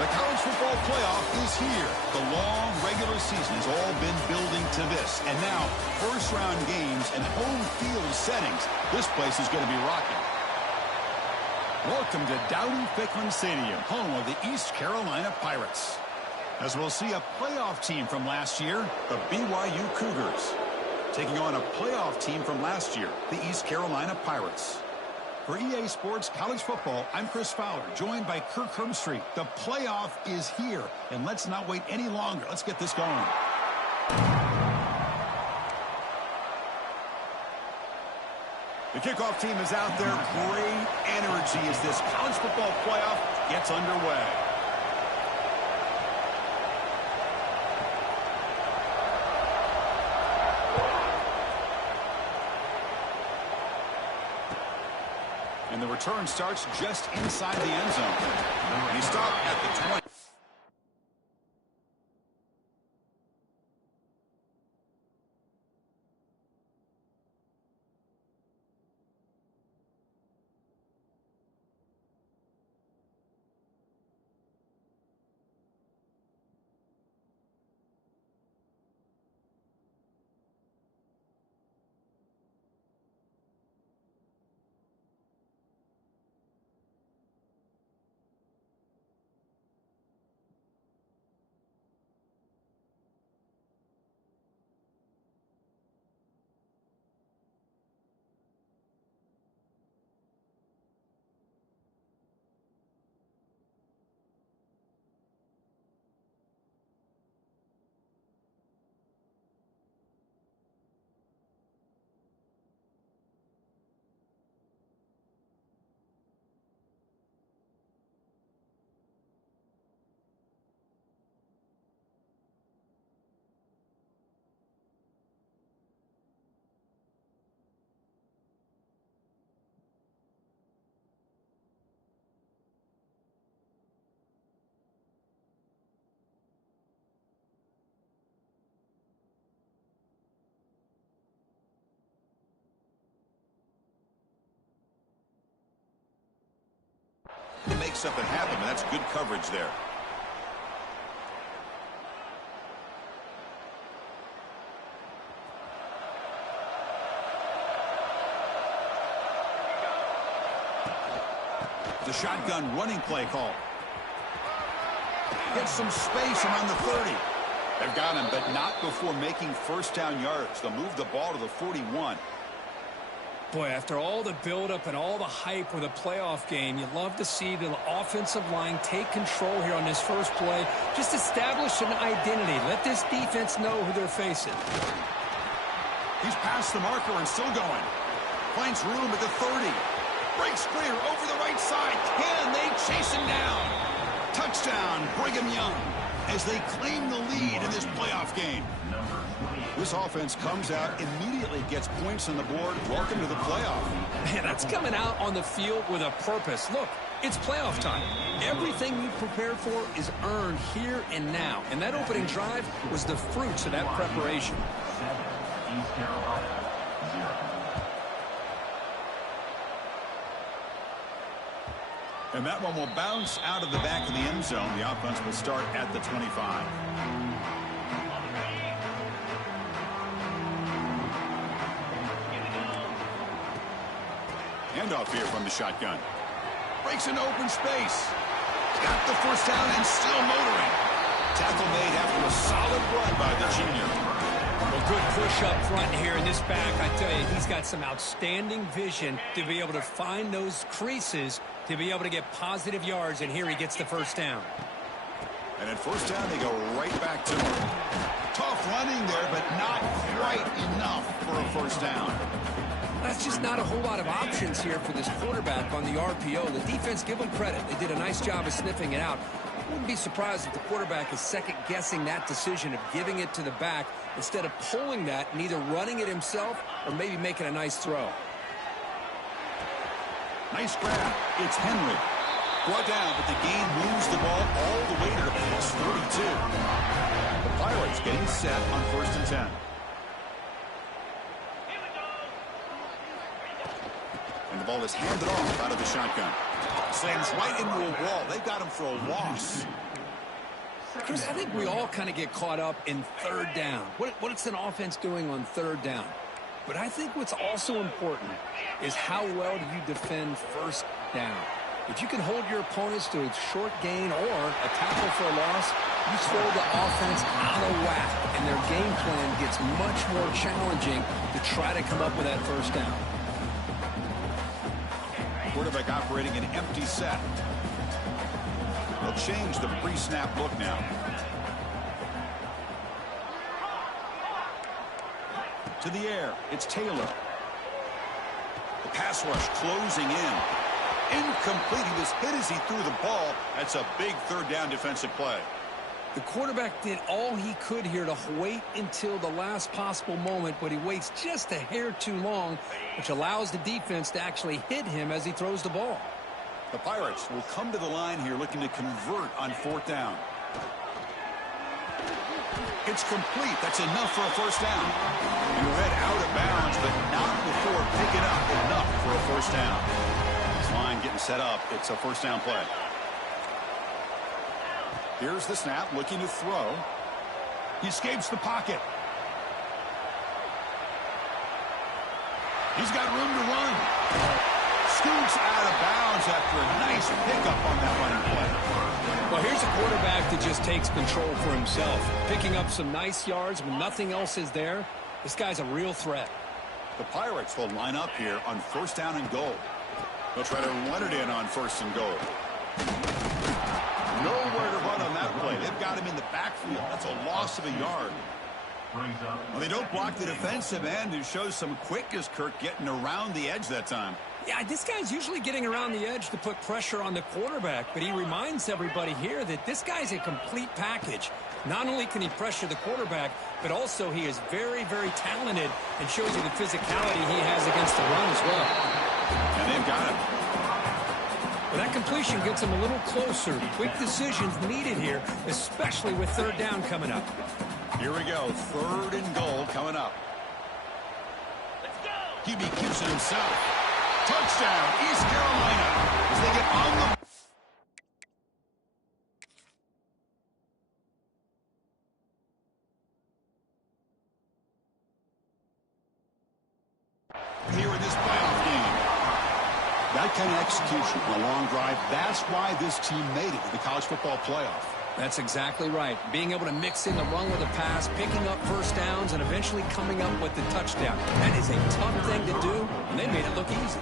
The college football playoff is here. The long regular season has all been building to this. And now, first-round games and home field settings. This place is going to be rocking. Welcome to Dowdy-Ficklen Stadium, home of the East Carolina Pirates. As we'll see a playoff team from last year, the BYU Cougars, taking on a playoff team from last year, the East Carolina Pirates. For EA Sports College Football, I'm Chris Fowler, joined by Kirk Herbstreit. The playoff is here, and let's not wait any longer. Let's get this going. The kickoff team is out there. Great energy as this college football playoff gets underway. And the return starts just inside the end zone. And he stopped at the 20. To make something happen, and that's good coverage there. The shotgun running play call. Gets some space around the 30. They've got him, but not before making first down yards. They'll move the ball to the 41. Boy, after all the buildup and all the hype with a playoff game, you love to see the offensive line take control here on this first play. Just establish an identity. Let this defense know who they're facing. He's past the marker and still going. Finds room at the 30. Breaks clear over the right side. Can they chase him down? Touchdown, Brigham Young, as they claim the lead in this playoff game. This offense comes out, immediately gets points on the board. Welcome to the playoff. Man, that's coming out on the field with a purpose. Look, it's playoff time. Everything you prepared for is earned here and now. And that opening drive was the fruits of that preparation. And that one will bounce out of the back of the end zone. The offense will start at the 25. Handoff here from the shotgun. Breaks into open space. Got the first down and still motoring. Tackle made after a solid run by the junior. Well, good push up front here in this back. I tell you, he's got some outstanding vision to be able to find those creases, to be able to get positive yards, and here he gets the first down. And at first down, they go right back to him. Tough running there, but not quite enough for a first down. That's just not a whole lot of options here for this quarterback on the RPO. The defense, give them credit. They did a nice job of sniffing it out. I wouldn't be surprised if the quarterback is second-guessing that decision of giving it to the back instead of pulling that and either running it himself or maybe making a nice throw. Nice grab. It's Henry. Brought down, but the gain moves the ball all the way to the plus 42. The Pirates getting set on 1st and 10. And the ball is handed off out of the shotgun. Slams right into a wall. They got him for a loss. Chris, I think we all kind of get caught up in third down. What's an offense doing on third down? But I think what's also important is how well do you defend first down. If you can hold your opponents to a short gain or a tackle for a loss, you throw the offense out of whack, and their game plan gets much more challenging to try to come up with that first down. Quarterback operating an empty set. They'll change the pre-snap look now. To the air, it's Taylor. The pass rush closing in. Incomplete. He was hit as he threw the ball. That's a big third down defensive play. The quarterback did all he could here to wait until the last possible moment, but he waits just a hair too long, which allows the defense to actually hit him as he throws the ball. The Pirates will come to the line here looking to convert on fourth down. It's complete. That's enough for a first down. You head out of bounds, but not before picking up enough for a first down. This line getting set up. It's a first down play. Here's the snap, looking to throw. He escapes the pocket. He's got room to run. Scoots out of bounds after a nice pickup on that running play. Well, here's a quarterback that just takes control for himself, picking up some nice yards when nothing else is there. This guy's a real threat. The Pirates will line up here on first down and goal. They'll try to run it in on first and goal. Nowhere to run on that play. They've got him in the backfield. That's a loss of a yard. Well, they don't block the defensive end, who shows some quickness, Kirk, getting around the edge that time. Yeah, this guy's usually getting around the edge to put pressure on the quarterback, but he reminds everybody here that this guy's a complete package. Not only can he pressure the quarterback, but also he is very, very talented and shows you the physicality he has against the run as well. And they've got him. Well, that completion gets him a little closer. Quick decisions needed here, especially with third down coming up. Here we go. Third and goal coming up. QB keeps it himself. Touchdown, East Carolina, as they get on the... here in this playoff game. That kind of execution on a long drive, that's why this team made it to the college football playoff. That's exactly right. Being able to mix in the run with a pass, picking up first downs, and eventually coming up with the touchdown. That is a tough thing to do, and they made it look easy.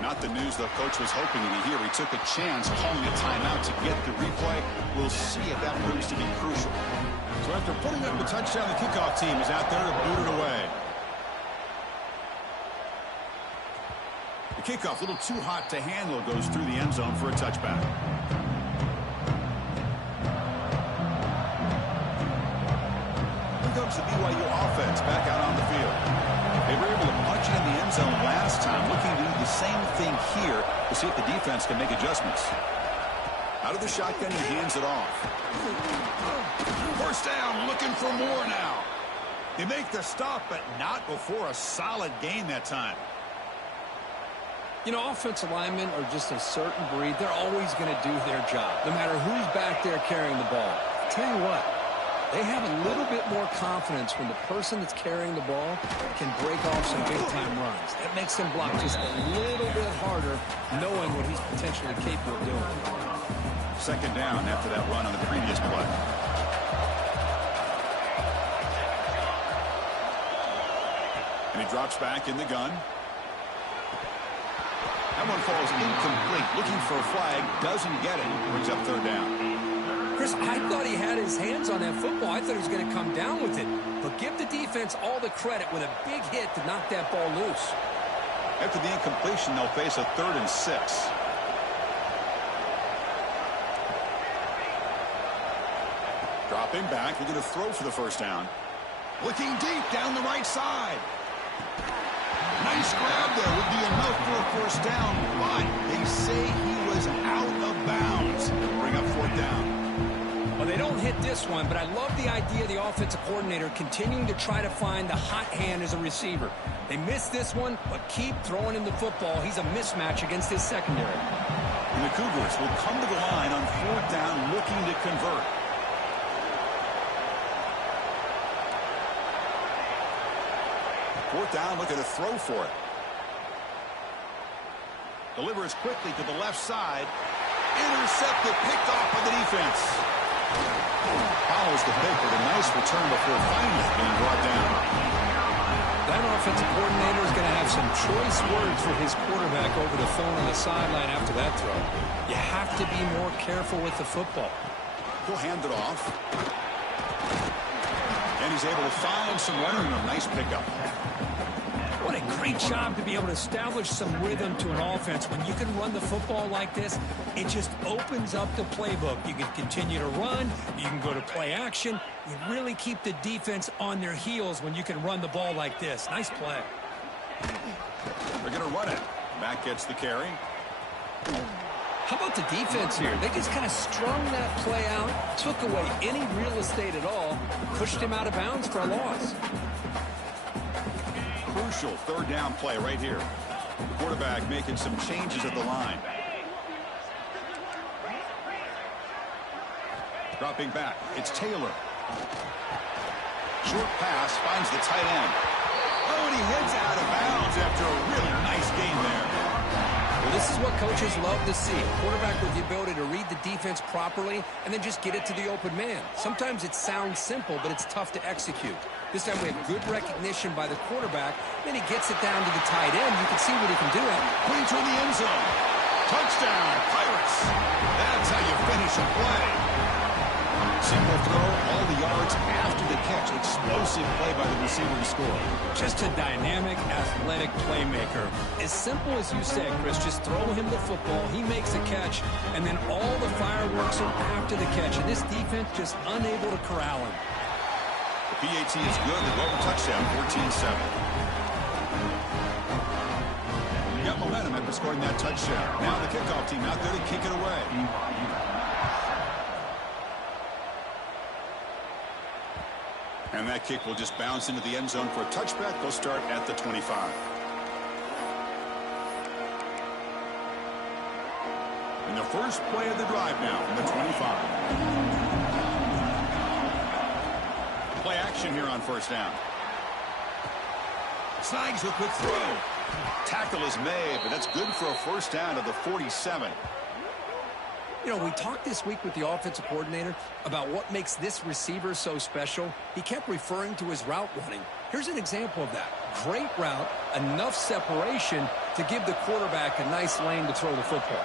Not the news the coach was hoping to hear. He took a chance calling a timeout to get the replay. We'll see if that proves to be crucial. So after putting up the touchdown, the kickoff team is out there to boot it away. The kickoff, a little too hot to handle, goes through the end zone for a touchback. Here comes the BYU offense back out on the field. They were able to punch it in the end zone last time, looking to do the same thing here to see if the defense can make adjustments. Out of the shotgun, he hands it off. First down, looking for more now. They make the stop, but not before a solid gain that time. You know, offensive linemen are just a certain breed. They're always going to do their job, no matter who's back there carrying the ball. I'll tell you what, they have a little bit more confidence when the person that's carrying the ball can break off some big-time runs. That makes them block just a little bit harder, knowing what he's potentially capable of doing. Second down after that run on the previous play. And he drops back in the gun. That one falls incomplete. Looking for a flag, doesn't get it. Brings up third down. Chris, I thought he had his hands on that football. I thought he was going to come down with it. But give the defense all the credit with a big hit to knock that ball loose. After the incompletion, they'll face a 3rd and 6. Dropping back, looking to throw for the first down. Looking deep down the right side. Nice grab there, would be enough for a first down, but they say he was out of bounds. Bring up fourth down. Well, they don't hit this one, but I love the idea of the offensive coordinator continuing to try to find the hot hand as a receiver. They missed this one, but keep throwing him the football. He's a mismatch against his secondary. And the Cougars will come to the line on 4th down looking to convert. Fourth down, looking to throw for it. Delivers quickly to the left side. Intercepted, picked off by the defense. Follows the pick with a nice return before finally being brought down. That offensive coordinator is going to have some choice words for his quarterback over the phone on the sideline after that throw. You have to be more careful with the football. He'll hand it off. And he's able to find some running room. Nice pickup. What a great job to be able to establish some rhythm to an offense. When you can run the football like this, it just opens up the playbook. You can continue to run. You can go to play action. You really keep the defense on their heels when you can run the ball like this. Nice play. They're going to run it. Back gets the carry. How about the defense here? They just kind of strung that play out, took away any real estate at all, pushed him out of bounds for a loss. Crucial 3rd down play right here. Quarterback making some changes at the line. Dropping back, it's Taylor. Short pass finds the tight end. Oh, and he heads out of bounds after a really nice gain there. Well, this is what coaches love to see. A quarterback with the ability to read the defense properly and then just get it to the open man. Sometimes it sounds simple, but it's tough to execute. This time we have good recognition by the quarterback. Then he gets it down to the tight end. You can see what he can do. Putting toward the end zone. Touchdown, Pirates. That's how you finish a play. Single throw, all the yards after the catch. Explosive play by the receiver to score. Just a dynamic, athletic playmaker. As simple as you said, Chris, just throw him the football. He makes a catch, and then all the fireworks are after the catch. And this defense just unable to corral him. The PAT is good. They go over touchdown, 14-7. Got momentum after scoring that touchdown. Now the kickoff team out there to kick it away. And that kick will just bounce into the end zone for a touchback. They'll start at the 25. And the first play of the drive now from the 25. Play action here on 1st down. Snags a quick throw. Tackle is made, but that's good for a 1st down to the 47. You know, we talked this week with the offensive coordinator about what makes this receiver so special. He kept referring to his route running. Here's an example of that. Great route, enough separation to give the quarterback a nice lane to throw the football.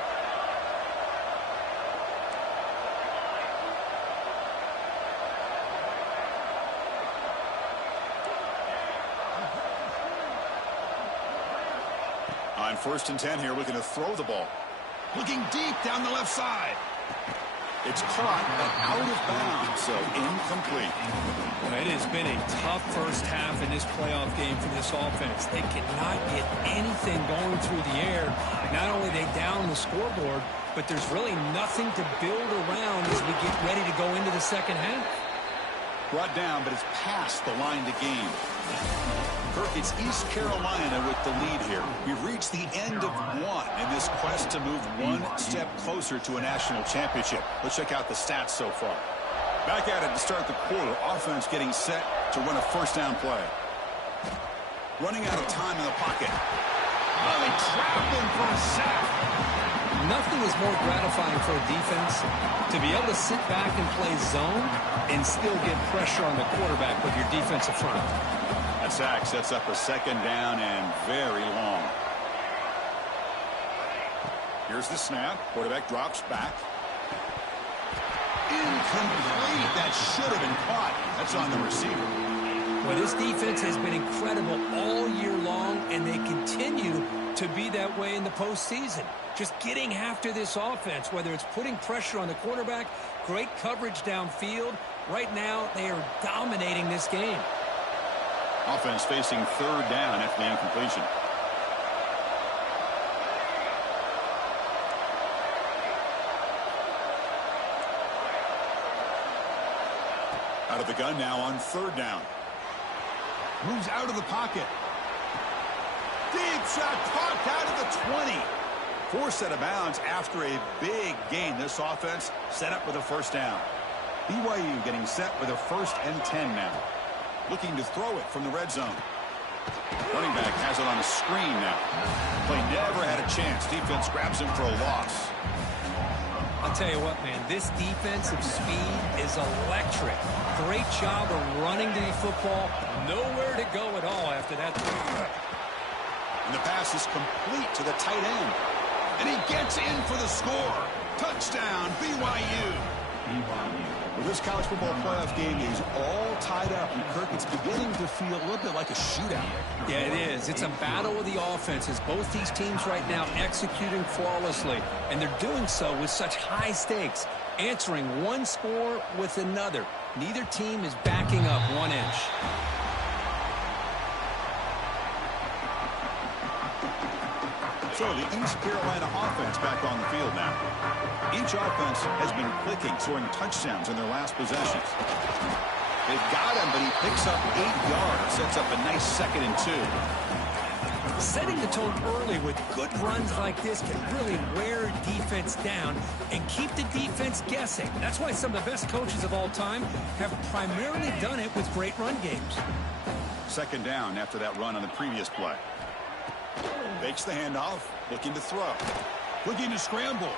On 1st and 10 here, looking to throw the ball. Looking deep down the left side. It's caught, but out of bounds, so incomplete. Well, it has been a tough first half in this playoff game for this offense. They cannot get anything going through the air. Not only are they down the scoreboard, but there's really nothing to build around as we get ready to go into the second half. Brought down, but it's past the line to gain. Kirk, it's East Carolina with the lead here. We've reached the end of one in this quest to move one step closer to a national championship. Let's check out the stats so far. Back at it to start the quarter. Offense getting set to run a 1st down play. Running out of time in the pocket. Oh, they trapped him for a sack. Nothing is more gratifying for a defense to be able to sit back and play zone and still get pressure on the quarterback with your defensive front. That sack sets up a 2nd down and very long. Here's the snap. Quarterback drops back. Incomplete. That should have been caught. That's on the receiver. Well, this defense has been incredible all year long, and they continue to be that way in the postseason. Just getting after this offense, whether it's putting pressure on the quarterback, great coverage downfield. Right now, they are dominating this game. Offense facing 3rd down after the incompletion. Out of the gun now on 3rd down. Moves out of the pocket. Deep shot, caught out of the 20. Forced out of bounds after a big gain. This offense set up with a first down. BYU getting set with a 1st and 10 now. Looking to throw it from the red zone. Running back has it on the screen now. Play never had a chance. Defense grabs him for a loss. I'll tell you what, man, this defensive speed is electric. Great job of running the football. Nowhere to go at all after that. And the pass is complete to the tight end. And he gets in for the score. Touchdown, BYU. Well, this college football playoff game is all tied up. And Kirk, it's beginning to feel a little bit like a shootout. Yeah, it is. It's a battle of the offenses. Both these teams right now executing flawlessly. And they're doing so with such high stakes. Answering one score with another. Neither team is backing up 1 inch. So the East Carolina offense back on the field now. Each offense has been clicking, scoring touchdowns in their last possessions. They've got him, but he picks up 8 yards, sets up a nice 2nd and 2. Setting the tone early with good runs like this can really wear defense down and keep the defense guessing. That's why some of the best coaches of all time have primarily done it with great run games. 2nd down after that run on the previous play. Fakes the handoff, looking to throw. Looking to scramble.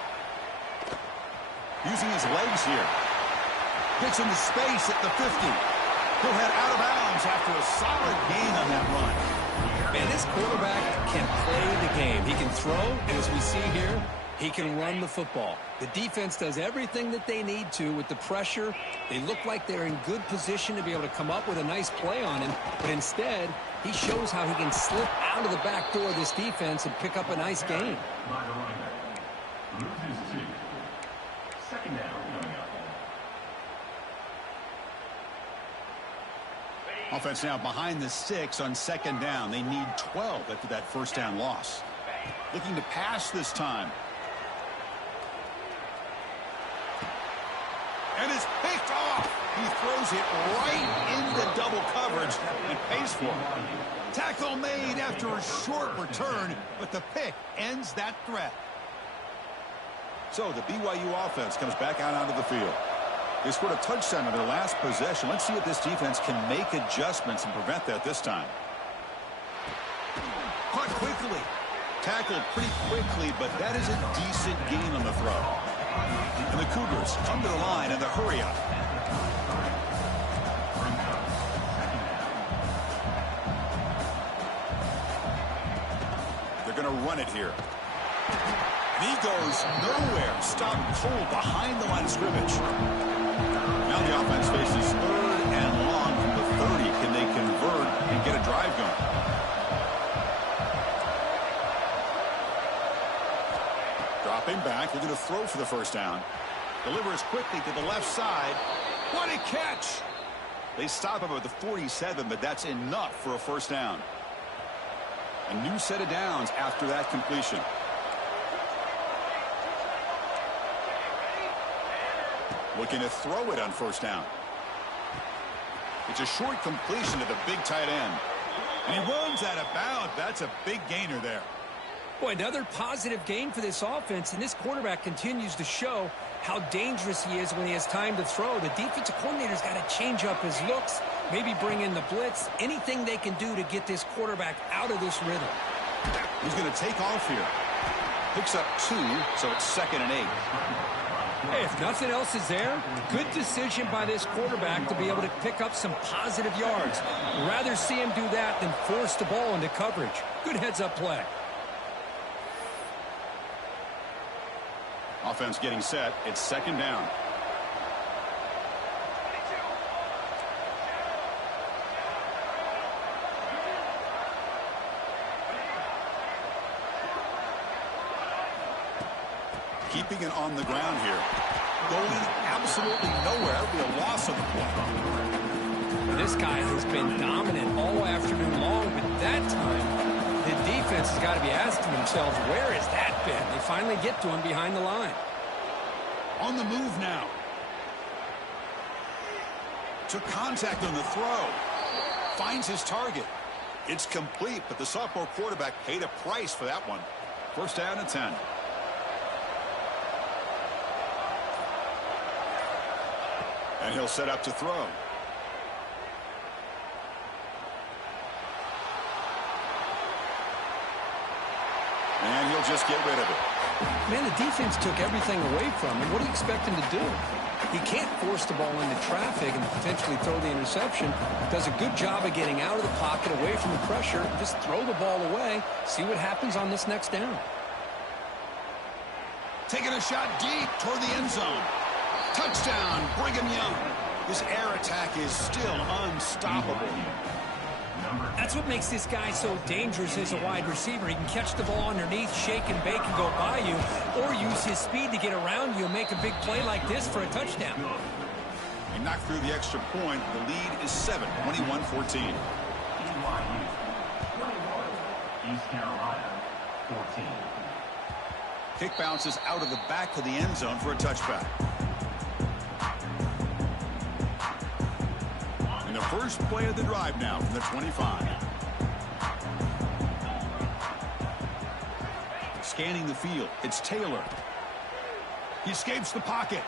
Using his legs here. Gets into space at the 50. He'll head out of bounds after a solid gain on that run. Man, this quarterback can play the game. He can throw, and as we see here, he can run the football. The defense does everything that they need to with the pressure. They look like they're in good position to be able to come up with a nice play on him, but instead, he shows how he can slip out of the back door of this defense and pick up a nice gain. Offense now behind the 6 on 2nd down. They need 12 after that 1st down loss. Looking to pass this time. And it's picked off. He throws it right into double coverage and pays for it. Tackle made after a short return, but the pick ends that threat. So the BYU offense comes back out onto the field. They scored a touchdown on their last possession. Let's see if this defense can make adjustments and prevent that this time. Caught quickly. Tackled pretty quickly, but that is a decent gain on the throw. And the Cougars come to the line in the hurry up. They're going to run it here. And he goes nowhere. Stopped cold behind the line of scrimmage. Now the offense faces 3rd and long from the 30. Can they convert and get a drive going? Dropping back, looking to throw for the 1st down. Delivers quickly to the left side. What a catch! They stop him at the 47, but that's enough for a 1st down. A new set of downs after that completion. Looking to throw it on 1st down. It's a short completion to the big tight end. And he runs out of bounds. That's a big gainer there. Boy, another positive gain for this offense, and this quarterback continues to show how dangerous he is when he has time to throw. The defensive coordinator's got to change up his looks, maybe bring in the blitz, anything they can do to get this quarterback out of this rhythm. He's going to take off here. Picks up 2, so it's 2nd and 8. Hey, if nothing else is there, good decision by this quarterback to be able to pick up some positive yards. Rather see him do that than force the ball into coverage. Good heads-up play. Offense getting set. It's 2nd down. Keeping it on the ground here. Going absolutely nowhere. That'll be a loss of the play. This guy has been dominant all afternoon long, but that time the defense has got to be asking themselves, where has that been? They finally get to him behind the line. On the move now. Took contact on the throw. Finds his target. It's complete, but the sophomore quarterback paid a price for that one. 1st down and 10. And he'll set up to throw. And he'll just get rid of it. Man, the defense took everything away from him. What do you expect him to do? He can't force the ball into traffic and potentially throw the interception. Does a good job of getting out of the pocket, away from the pressure, and just throw the ball away. See what happens on this next down. Taking a shot deep toward the end zone. Touchdown, Brigham Young. This air attack is still unstoppable. That's what makes this guy so dangerous as a wide receiver. He can catch the ball underneath, shake and bake and go by you, or use his speed to get around you and make a big play like this for a touchdown. He knocked through the extra point. The lead is 7, 21-14. East Carolina, 14. Kick bounces out of the back of the end zone for a touchback. And the first play of the drive now from the 25. Scanning the field, it's Taylor. He escapes the pocket.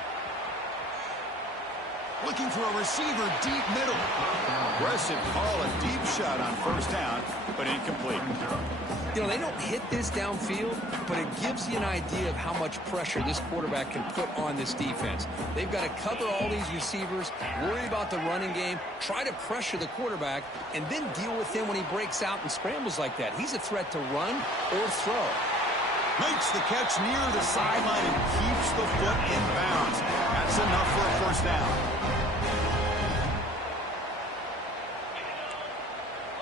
Looking for a receiver deep middle. Aggressive call, a deep shot on first down, but incomplete. You know, they don't hit this downfield, but it gives you an idea of how much pressure this quarterback can put on this defense. They've got to cover all these receivers, worry about the running game, try to pressure the quarterback, and then deal with him when he breaks out and scrambles like that. He's a threat to run or throw. Makes the catch near the sideline and keeps the foot in bounds. That's enough for a first down.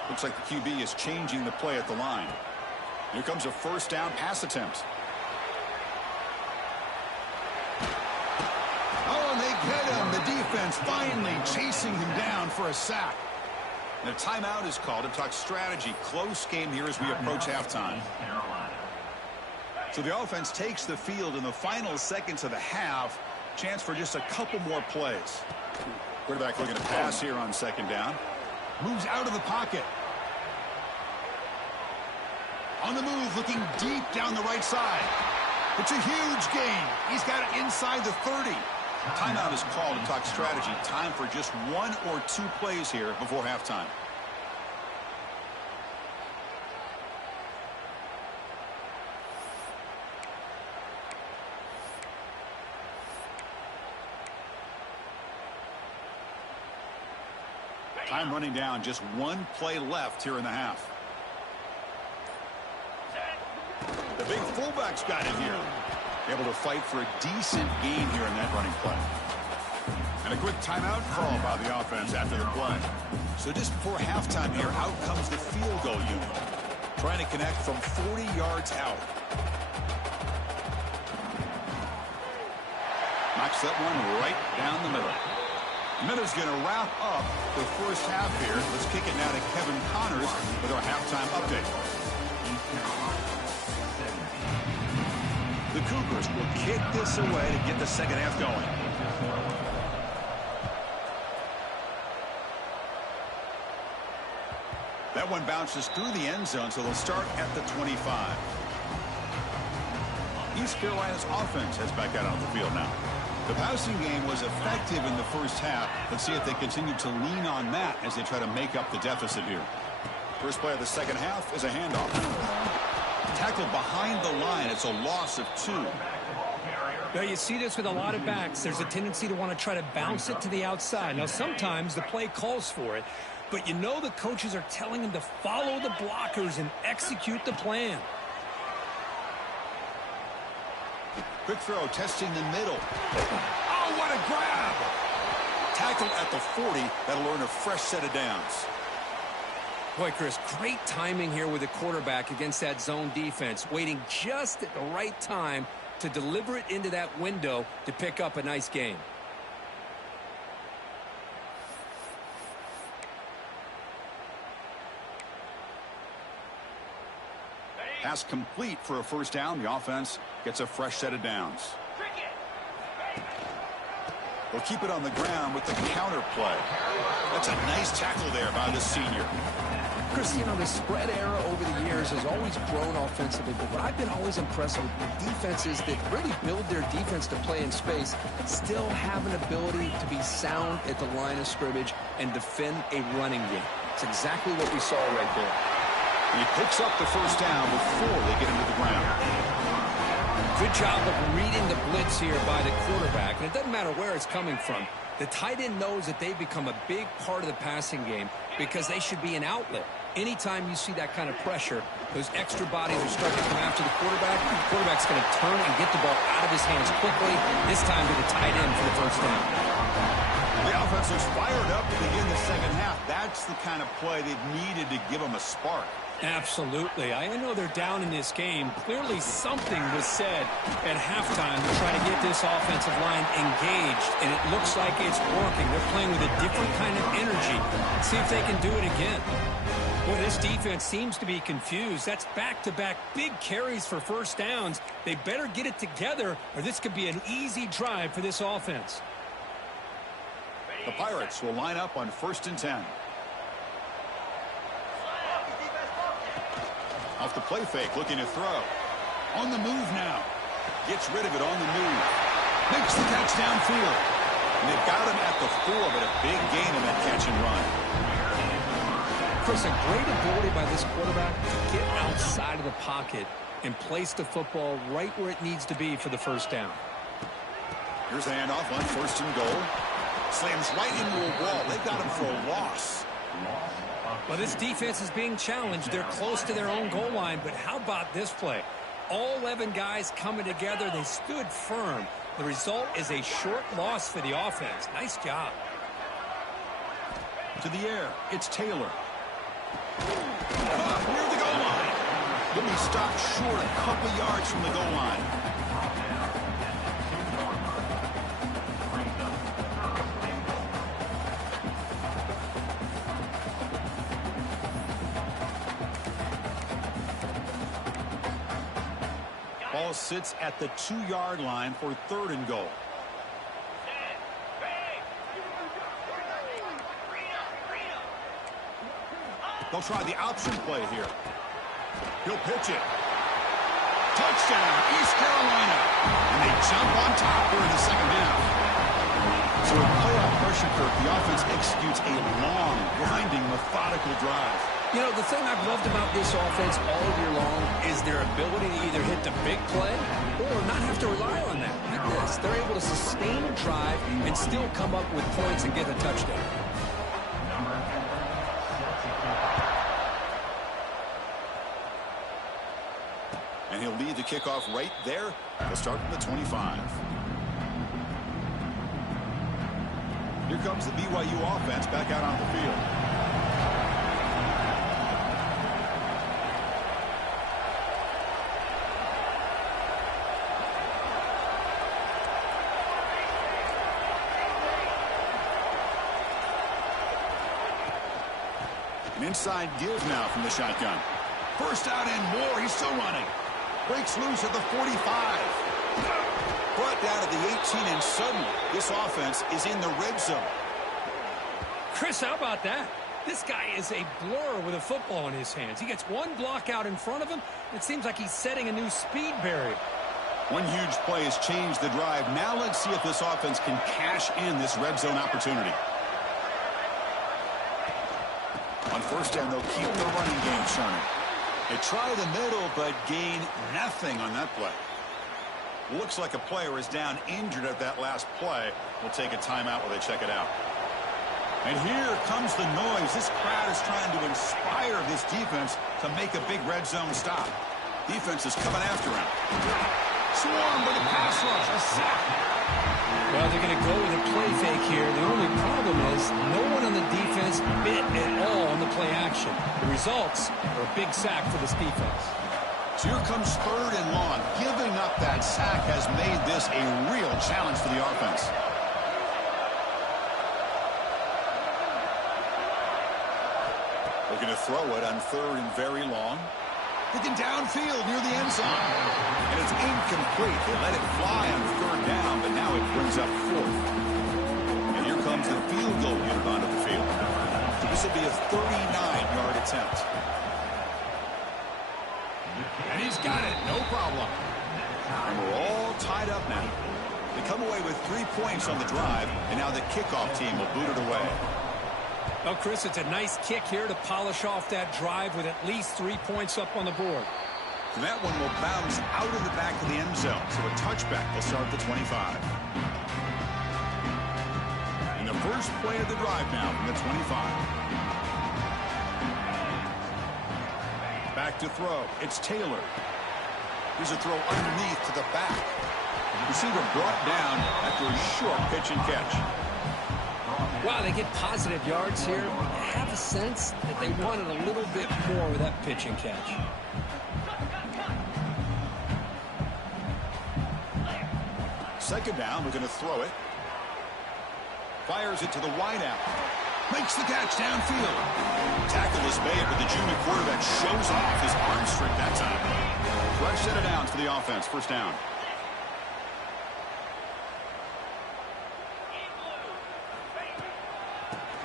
Looks like the QB is changing the play at the line. Here comes a first down pass attempt. Oh, and they get him. The defense finally chasing him down for a sack. And a timeout is called to talk strategy. Close game here as we approach halftime. So the offense takes the field in the final seconds of the half. Chance for just a couple more plays. Quarterback looking to pass here on second down. Moves out of the pocket. On the move, looking deep down the right side. It's a huge gain. He's got it inside the 30. Timeout is called to talk strategy. Time for just 1 or 2 plays here before halftime. Time running down, just 1 play left here in the half. The big fullback's got it here. Able to fight for a decent gain here in that running play. And a quick timeout call by the offense after the play. So just before halftime here, out comes the field goal unit. Trying to connect from 40 yards out. Knocks that one right down the middle. Miller's going to wrap up the first half here. Let's kick it now to Kevin Connors with our halftime update. The Cougars will kick this away to get the second half going. That one bounces through the end zone, so they'll start at the 25. East Carolina's offense has back out on the field now. The passing game was effective in the first half. Let's see if they continue to lean on that as they try to make up the deficit here. First play of the second half is a handoff. Tackled behind the line. It's a loss of 2. Now, you see this with a lot of backs. There's a tendency to want to try to bounce it to the outside. Now, sometimes the play calls for it, but you know the coaches are telling them to follow the blockers and execute the plan. Quick throw, testing the middle. Oh, what a grab! Tackled at the 40. That'll earn a fresh set of downs. Boy, Chris, great timing here with the quarterback against that zone defense. Waiting just at the right time to deliver it into that window to pick up a nice gain. Pass complete for a first down. The offense gets a fresh set of downs. They'll keep it on the ground with the counter play. That's a nice tackle there by the senior. Chris, you know, the spread era over the years has always grown offensively, but what I've been always impressed with the defenses that really build their defense to play in space still have an ability to be sound at the line of scrimmage and defend a running game. It's exactly what we saw right there. He picks up the first down before they get into the ground. Good job of reading the blitz here by the quarterback, and it doesn't matter where it's coming from. The tight end knows that they've become a big part of the passing game because they should be an outlet. Anytime you see that kind of pressure, those extra bodies are starting to come after the quarterback's going to turn and get the ball out of his hands quickly, this time to the tight end for the first down. The offense is fired up to begin the second half. That's the kind of play they've needed to give them a spark. Absolutely. I know they're down in this game. Clearly something was said at halftime to try to get this offensive line engaged, and it looks like it's working. They're playing with a different kind of energy. Let's see if they can do it again. Well, this defense seems to be confused. That's back-to-back big carries for first downs. They better get it together, or this could be an easy drive for this offense. The Pirates will line up on 1st and 10. Off the play fake, looking to throw. On the move now. Gets rid of it on the move. Makes the catch downfield. And they've got him at the 4, but a big gain in that catch and run. Chris, a great ability by this quarterback to get outside of the pocket and place the football right where it needs to be for the first down. Here's the handoff on 1st and goal. Slams right into a wall. They've got him for a loss. Well, this defense is being challenged. They're close to their own goal line, but how about this play? All 11 guys coming together. They stood firm. The result is a short loss for the offense. Nice job. To the air. It's Taylor. Near the goal line. He'll be stopped short a couple yards from the goal line. Ball sits at the 2-yard line for 3rd and goal. They'll try the option play here. He'll pitch it. Touchdown, East Carolina. And they jump on top here in the second half. So with playoff pressure, Kirk, the offense executes a long, grinding, methodical drive. You know, the thing I've loved about this offense all year long is their ability to either hit the big play or not have to rely on that. Like this, they're able to sustain a drive and still come up with points and get a touchdown. And he'll lead the kickoff right there. He'll start from the 25. Here comes the BYU offense back out on the field. An inside give now from the shotgun. First out and more. He's still running. Breaks loose at the 45. Brought down at the 18, and suddenly this offense is in the red zone. Chris, how about that? This guy is a blur with a football in his hands. He gets one block out in front of him. It seems like he's setting a new speed barrier. One huge play has changed the drive. Now let's see if this offense can cash in this red zone opportunity. On first down, they'll keep the running game churning. They try the middle, but gain nothing on that play. Looks like a player is down injured at that last play. We'll take a timeout while they check it out. And here comes the noise. This crowd is trying to inspire this defense to make a big red zone stop. Defense is coming after him. Swarm with a pass rush, a sack. Well, they're going to go with a play fake here. The only problem is no one on the defense bit at all on the play action. The results are a big sack for this defense. So here comes 3rd and long. Giving up that sack has made this a real challenge for the offense. Looking to throw it on 3rd and very long. Looking downfield near the end zone. And it's incomplete. They let it fly on 3rd down, but now it brings up 4th. And here comes the field goal unit onto the field. This will be a 39-yard attempt. And he's got it, no problem. And we're all tied up now. They come away with 3 points on the drive, and now the kickoff team will boot it away. Well, Chris, it's a nice kick here to polish off that drive with at least 3 points up on the board. And that one will bounce out of the back of the end zone, so a touchback will start at the 25. And the first play of the drive now from the 25. Back to throw. It's Taylor. Here's a throw underneath to the back. Receiver brought down after a short pitch and catch. Wow, they get positive yards here. I have a sense that they wanted a little bit more with that pitch and catch. Second down, we're going to throw it. Fires it to the wideout. Makes the catch downfield. Tackle is made, but the junior quarterback shows off his arm strength that time. Fresh set of downs for the offense. First down.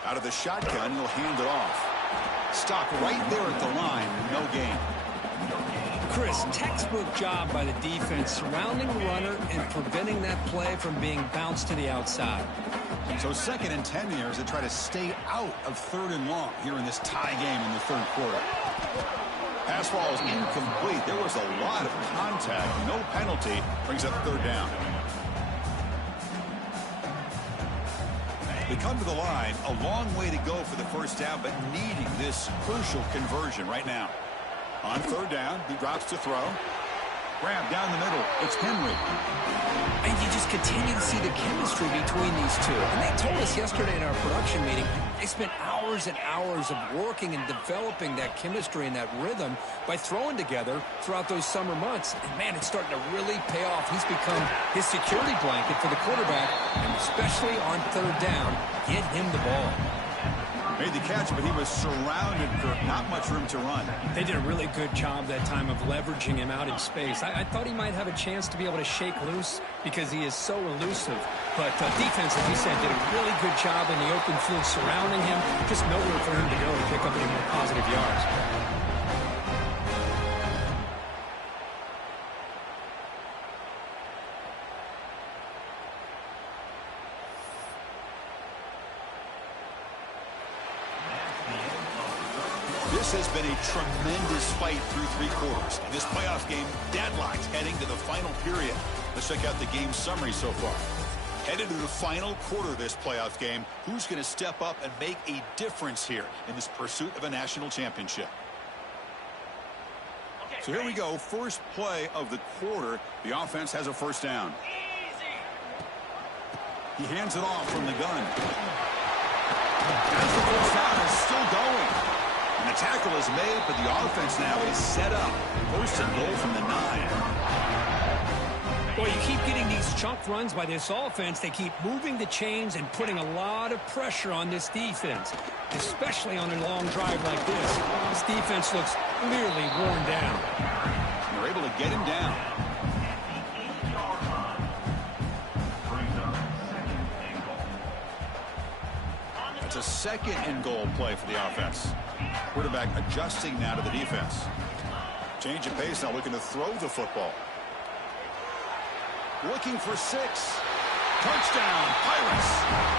Out of the shotgun, he'll hand it off. Stop right there at the line. No gain. Chris, textbook job by the defense surrounding the runner and preventing that play from being bounced to the outside. So 2nd and 10 here as they try to stay out of 3rd and long here in this tie game in the 3rd quarter. Pass ball is incomplete. There was a lot of contact. No penalty. Brings up 3rd down. They come to the line. A long way to go for the first down, but needing this crucial conversion right now. On 3rd down, he drops to throw. Grab down the middle. It's Henry. And you just continue to see the chemistry between these two. And they told us yesterday in our production meeting, they spent hours and hours of working and developing that chemistry and that rhythm by throwing together throughout those summer months. And, man, it's starting to really pay off. He's become his security blanket for the quarterback, and especially on 3rd down, get him the ball. Made the catch, but he was surrounded for not much room to run. They did a really good job that time of leveraging him out in space. I thought he might have a chance to be able to shake loose because he is so elusive. But defense, as you said, did a really good job in the open field surrounding him. Just nowhere for him to go to pick up any more positive yards. This has been a tremendous fight through 3 quarters. In this playoff game, deadlocked heading to the final period. Let's check out the game summary so far. Headed to the final quarter of this playoff game, who's going to step up and make a difference here in this pursuit of a national championship? So here we go. First play of the quarter. The offense has a first down. He hands it off from the gun. As the first down is still going. And the tackle is made, but the offense now is set up. First and goal from the 9. Boy, you keep getting these chunk runs by this offense. They keep moving the chains and putting a lot of pressure on this defense, especially on a long drive like this. This defense looks clearly worn down. And they're able to get him down. It's a 2nd and goal play for the offense. Quarterback adjusting now to the defense. Change of pace now, looking to throw the football. Looking for 6. Touchdown, Pirates.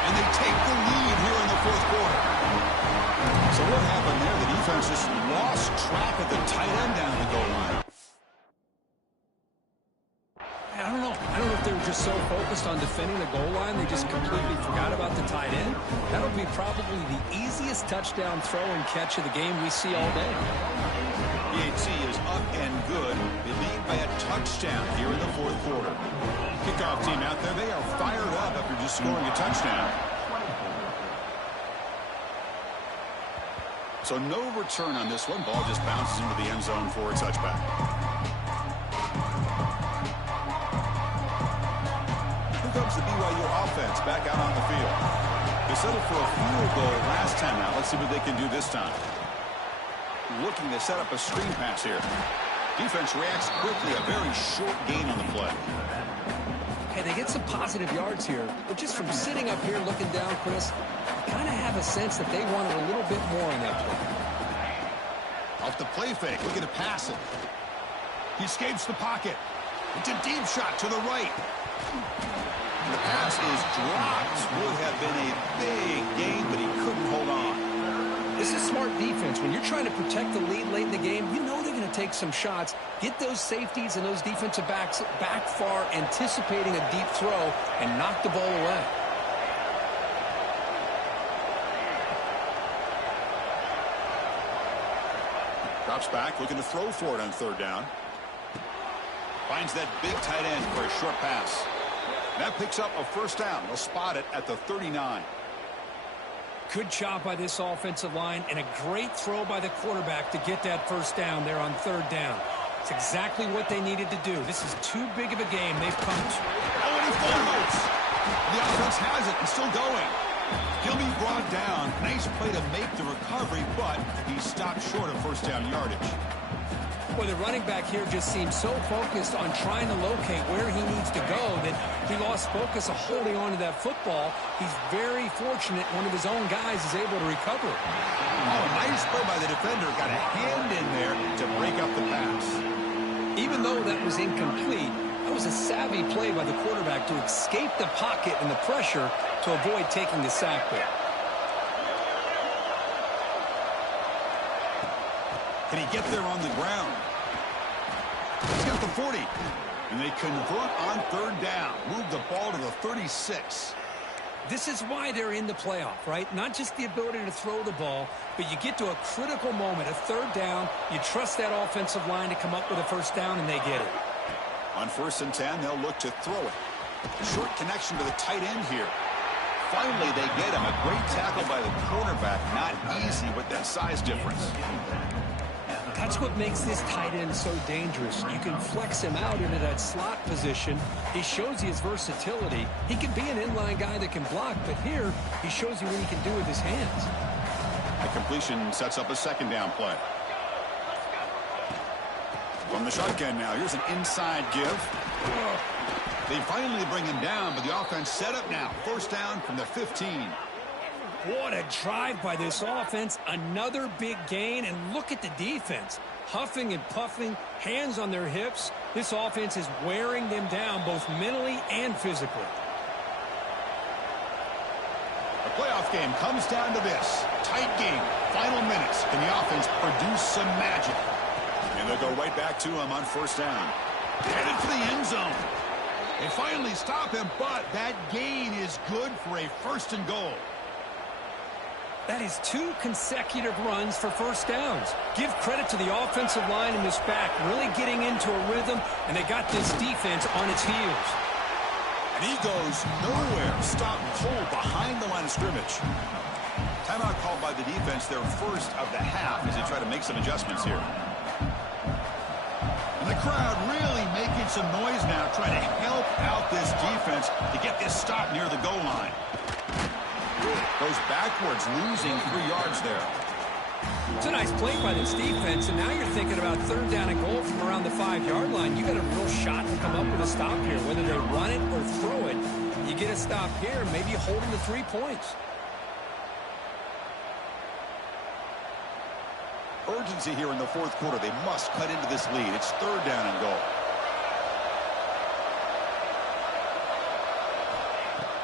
And they take the lead here in the 4th quarter. So what happened there? The defense just lost track of the tight end down the goal line. I don't know if they were just so focused on defending the goal line, they just completely forgot about the tight end. That'll be probably the easiest touchdown throw and catch of the game we see all day. EAT is up and good. They lead by a touchdown here in the 4th quarter. Kickoff team out there, they are fired up after just scoring a touchdown. So no return on this one. Ball just bounces into the end zone for a touchback. Here comes the BYU offense back out on the field. They settled for a field goal last time out. Let's see what they can do this time. Looking to set up a screen pass here. Defense reacts quickly. A very short gain on the play. Hey, they get some positive yards here, but just from sitting up here looking down, Chris, I kind of have a sense that they wanted a little bit more on that play. Off the play fake, looking to pass it. He escapes the pocket. It's a deep shot to the right. The pass is dropped. Would have been a big gain, but he couldn't hold on. This is smart defense. When you're trying to protect the lead late in the game, you know they're going to take some shots, get those safeties and those defensive backs back far, anticipating a deep throw, and knock the ball away. Drops back, looking to throw for it on third down. Finds that big tight end for a short pass. That picks up a first down. They'll spot it at the 39. Good job by this offensive line and a great throw by the quarterback to get that first down there on third down. It's exactly what they needed to do. This is too big of a game. They've come to. Oh, and he falls. The offense has it and still going. He'll be brought down. Nice play to make the recovery, but he stopped short of first down yardage. Well, the running back here just seems so focused on trying to locate where he needs to go that he lost focus of holding on to that football. He's very fortunate one of his own guys is able to recover it. Oh, nice play by the defender. Got a hand in there to break up the pass. Even though that was incomplete, that was a savvy play by the quarterback to escape the pocket and the pressure to avoid taking the sack there. Can he get there on the ground? He's got the 40. And they convert on third down. Move the ball to the 36. This is why they're in the playoff, right? Not just the ability to throw the ball, but you get to a critical moment, a third down. You trust that offensive line to come up with a first down, and they get it. On 1st and 10, they'll look to throw it. A short connection to the tight end here. Finally, they get him. A great tackle by the quarterback. Not easy with that size difference. That's what makes this tight end so dangerous. You can flex him out into that slot position. He shows you his versatility. He can be an inline guy that can block, but here he shows you what he can do with his hands. The completion sets up a second down play. From the shotgun now, here's an inside give. They finally bring him down, but the offense set up now. First down from the 15. What a drive by this offense. Another big gain, and look at the defense. Huffing and puffing, hands on their hips. This offense is wearing them down both mentally and physically. The playoff game comes down to this. Tight game, final minutes. Can the offense produce some magic? And they'll go right back to him on first down. Headed for the end zone. They finally stop him, but that gain is good for a 1st and goal. That is 2 consecutive runs for first downs. Give credit to the offensive line and this back really getting into a rhythm, and they got this defense on its heels. And he goes nowhere. Stopped cold behind the line of scrimmage. Timeout called by the defense, their first of the half, as they try to make some adjustments here. And the crowd really making some noise now, trying to help out this defense to get this stop near the goal line. Goes backwards, losing 3 yards there. It's a nice play by this defense, and now you're thinking about third down and goal from around the 5-yard line. You got a real shot to come up with a stop here. Whether they run it or throw it, you get a stop here, maybe you hold them to 3 points. Urgency here in the 4th quarter. They must cut into this lead. It's third down and goal.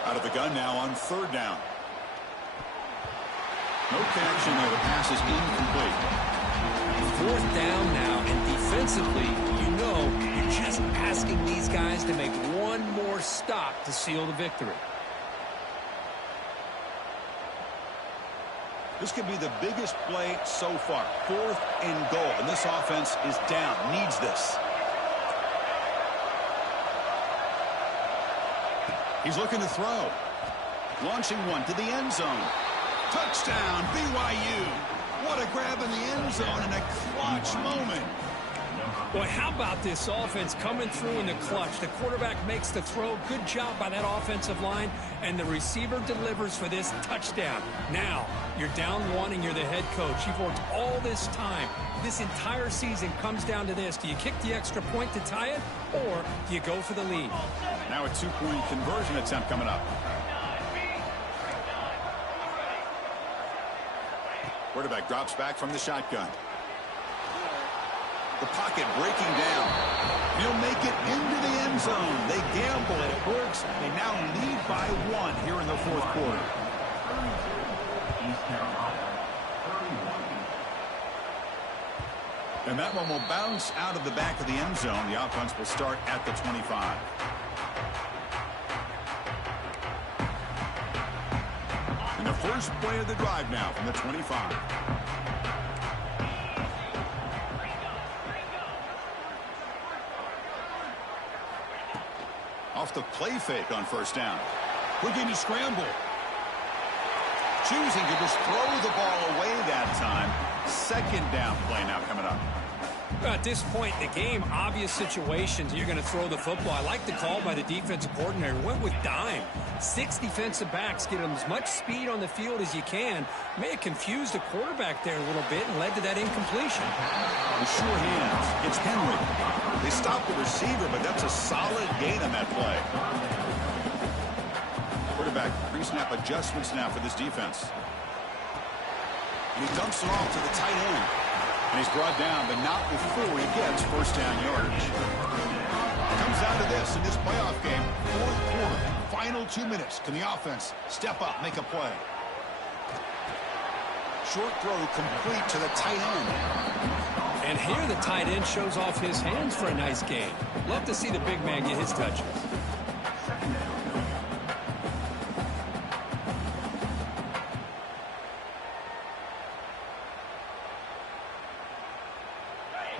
Out of the gun now on third down. No connection there. The pass is incomplete. 4th down now, and defensively, you know, you're just asking these guys to make one more stop to seal the victory. This could be the biggest play so far. 4th and goal, and this offense is down. Needs this. He's looking to throw. Launching one to the end zone. Touchdown, BYU. What a grab in the end zone in a clutch moment. Boy, how about this offense coming through in the clutch? The quarterback makes the throw. Good job by that offensive line. And the receiver delivers for this touchdown. Now, you're down one and you're the head coach. You've worked all this time. This entire season comes down to this. Do you kick the extra point to tie it, or do you go for the lead? Now a two-point conversion attempt coming up. Quarterback drops back from the shotgun. The pocket breaking down. He'll make it into the end zone. They gamble and it works. They now lead by one here in the fourth quarter. East Carolina, 31. And that one will bounce out of the back of the end zone. The offense will start at the 25. And the first play of the drive now from the 25. Off the play fake on first down. Looking to scramble. Choosing to just throw the ball away that time. Second down play now coming up. At this point in the game, obvious situations, you're going to throw the football. I like the call by the defensive coordinator. Went with dime. 6 defensive backs, get them as much speed on the field as you can. May have confused the quarterback there a little bit and led to that incompletion. The sure hands. It's Henry. They stopped the receiver, but that's a solid gain on that play. Quarterback pre-snap adjustments now for this defense. And he dumps it off to the tight end. And he's brought down, but not before he gets first down yardage. Comes down to this in this playoff game. Fourth quarter, final 2 minutes. Can the offense step up, make a play? Short throw complete to the tight end. And here the tight end shows off his hands for a nice game. Love to see the big man get his touches.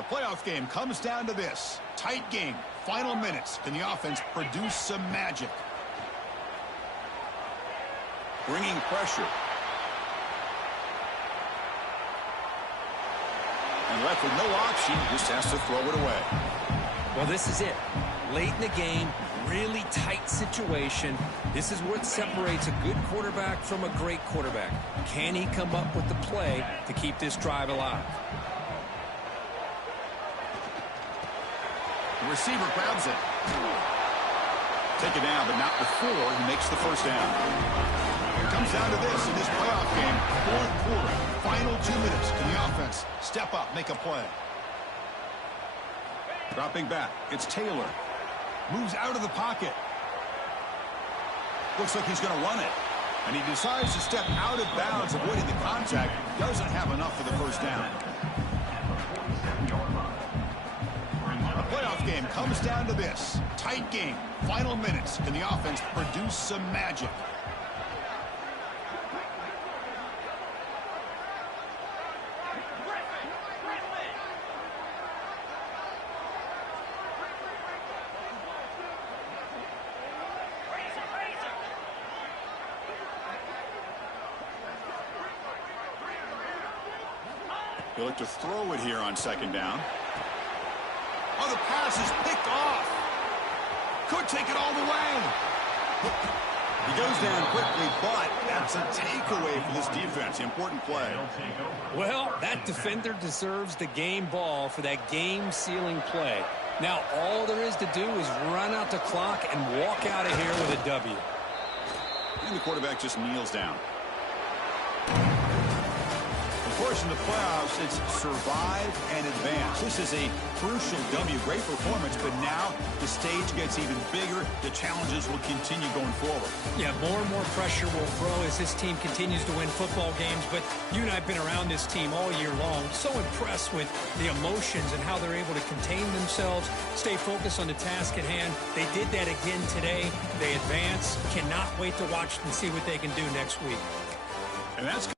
Playoff game comes down to this. Tight game. Final minutes. Can the offense produce some magic? Bringing pressure. And left with no option. Just has to throw it away. Well, this is it. Late in the game, really tight situation. This is what separates a good quarterback from a great quarterback. Can he come up with the play to keep this drive alive? The receiver grabs it. Take it down, but not before he makes the first down. It comes down to this in this playoff game. Fourth quarter, final 2 minutes. Can the offense step up, make a play? Dropping back, it's Taylor. Moves out of the pocket. Looks like he's going to run it. And he decides to step out of bounds, avoiding the contact. Doesn't have enough for the first down. Playoff game comes down to this. Tight game. Final minutes. Can the offense produce some magic? He'll look to throw it here on second down. Oh, the pass is picked off. Could take it all the way. He goes down quickly, but that's a takeaway for this defense. Important play. Well, that defender deserves the game ball for that game-sealing play. Now, all there is to do is run out the clock and walk out of here with a W. And the quarterback just kneels down. Of course, in the playoffs, it's survive and advance. This is a crucial W. Great performance, but now the stage gets even bigger. The challenges will continue going forward. Yeah, more and more pressure will grow as this team continues to win football games. But you and I have been around this team all year long. So impressed with the emotions and how they're able to contain themselves, stay focused on the task at hand. They did that again today. They advance. Cannot wait to watch and see what they can do next week. And that's